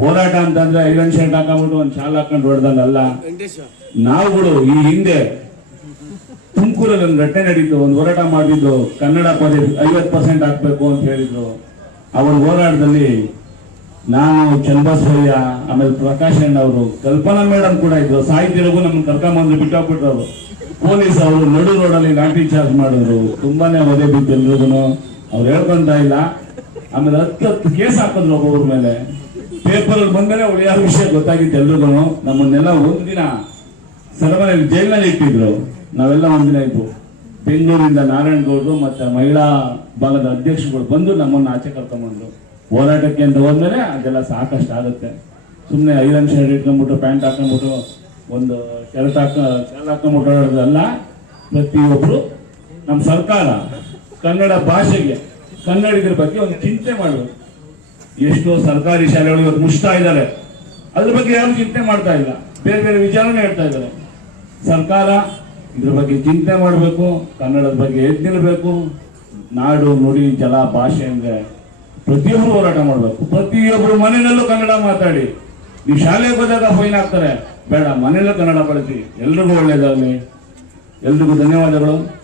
ಹೋರಾಟ ಅಂತಂದ್ರೆ iron shirt ಹಾಕೊಂಡ್ಬಿಟ್ಟು ಒಂದು ಶಾಲ್ ಹಾಕೊಂಡು ಹೊಡೆದಲ್ಲ ನಾವುಗಳು ಈ ಹಿಂದೆ ತುಮಕೂರಲ್ಲಿ ಒಂದು ಘಟನೆ ನಡೀತು ಒಂದು ಹೋರಾಟ ಮಾಡಿದ್ದು ಕನ್ನಡ ಪದ ಐವತ್ತು ಪರ್ಸೆಂಟ್ ಹಾಕ್ಬೇಕು ಅಂತ ಹೇಳಿದ್ರು. ಅವರ ಹೋರಾಟದಲ್ಲಿ ನಾನು ಚನ್ನಬಸವಯ್ಯ ಆಮೇಲೆ ಪ್ರಕಾಶ್ ಅಣ್ಣ ಅವರು ಕಲ್ಪನಾ ಮೇಡಮ್ ಕೂಡ ಇದ್ರು. ಸಾಹಿತ್ಯರಿಗೂ ನಮ್ಗೆ ಕರ್ಕೊಂಬಂದು ಬಿಟ್ಟೋಗ್ಬಿಟ್ರು ಅವರು. ಪೊಲೀಸ್ ಅವರು ನಡು ರೋಡಲ್ಲಿ ಲಾಠಿ ಚಾರ್ಜ್ ಮಾಡಿದ್ರು. ತುಂಬಾನೇ ಒದೆ ಬಿದ್ದು ಎಲ್ರಿಗೂ ಅವ್ರು ಹೇಳ್ಕೊಂತ ಇಲ್ಲ. ಆಮೇಲೆ ಹತ್ತು ಹತ್ತು ಕೇಸ್ ಹಾಕಿದ್ರು ಒಬ್ಬೊಬ್ಬರ ಮೇಲೆ. ಪೇಪರ್ ಅಲ್ಲಿ ಬಂದ್ಮೇಲೆ ಯಾರ ವಿಷಯ ಗೊತ್ತಾಗಿತ್ತು ಎಲ್ರಿಗೂ ನಮ್ಮನ್ನೆಲ್ಲ ಒಂದು ದಿನ ಸರಮನೆಯಲ್ಲಿ ಜೈಲಿನಲ್ಲಿ ಇಟ್ಟಿದ್ರು. ನಾವೆಲ್ಲ ಒಂದಿನ ಇದ್ವು. ಬೆಂಗಳೂರಿಂದ ನಾರಾಯಣಗೌಡರು ಮತ್ತೆ ಮಹಿಳಾ ಭಾಗದ ಅಧ್ಯಕ್ಷರುಗಳು ಬಂದು ನಮ್ಮನ್ನ ಆಚೆ ಕರ್ಕೊಂಡ್ಬಂದ್ರು. ಹೋರಾಟಕ್ಕೆ ಅಂತ ಹೋದ್ಮೇಲೆ ಅದೆಲ್ಲ ಸಾಕಷ್ಟು ಆಗುತ್ತೆ. ಸುಮ್ಮನೆ ಐರನ್ ಶರ್ಟ್ ಇಟ್ಕೊಂಡ್ಬಿಟ್ಟು, ಪ್ಯಾಂಟ್ ಹಾಕೊಂಡ್ಬಿಟ್ಟು, ಒಂದು ಶರ್ಟ್ ಹಾಕ ಶರ್ಟ್ ಹಾಕೊಂಡ್ಬಿಟ್ಟು ಓಡಾಡೋದಲ್ಲ. ಪ್ರತಿಯೊಬ್ರು ನಮ್ಮ ಸರ್ಕಾರ ಕನ್ನಡ ಭಾಷೆಗೆ ಕನ್ನಡಿಗರ ಬಗ್ಗೆ ಒಂದು ಚಿಂತೆ ಮಾಡಬೇಕು ಎಷ್ಟೋ ಸರ್ಕಾರಿ ಶಾಲೆಗಳು ಇವತ್ತು ಮುಚ್ತಾ ಇದ್ದಾರೆ. ಅದ್ರ ಬಗ್ಗೆ ಯಾರು ಚಿಂತೆ ಮಾಡ್ತಾ ಇಲ್ಲ. ಬೇರೆ ಬೇರೆ ವಿಚಾರಣೆ ಹೇಳ್ತಾ ಇದ್ದಾರೆ. ಸರ್ಕಾರ ಇದ್ರ ಬಗ್ಗೆ ಚಿಂತೆ ಮಾಡಬೇಕು, ಕನ್ನಡದ ಬಗ್ಗೆ ಎದ್ದು ನಿಲ್ಬೇಕು. ನಾಡು, ನುಡಿ, ಜಲ, ಭಾಷೆ ಅಂದ್ರೆ ಪ್ರತಿಯೊಬ್ಬರು ಹೋರಾಟ ಮಾಡಬೇಕು. ಪ್ರತಿಯೊಬ್ಬರು ಮನೆಯಲ್ಲೂ ಕನ್ನಡ ಮಾತಾಡಿ. ನೀವು ಶಾಲೆಗೆ ಬಂದಾಗ ಫೈನ್ ಹಾಕ್ತಾರೆ. ಬೇಡ, ಮನೆಯಲ್ಲೂ ಕನ್ನಡ ಬಳಸಿ. ಎಲ್ರಿಗೂ ಒಳ್ಳೆಯದಾಗಲಿ. ಎಲ್ರಿಗೂ ಧನ್ಯವಾದಗಳು.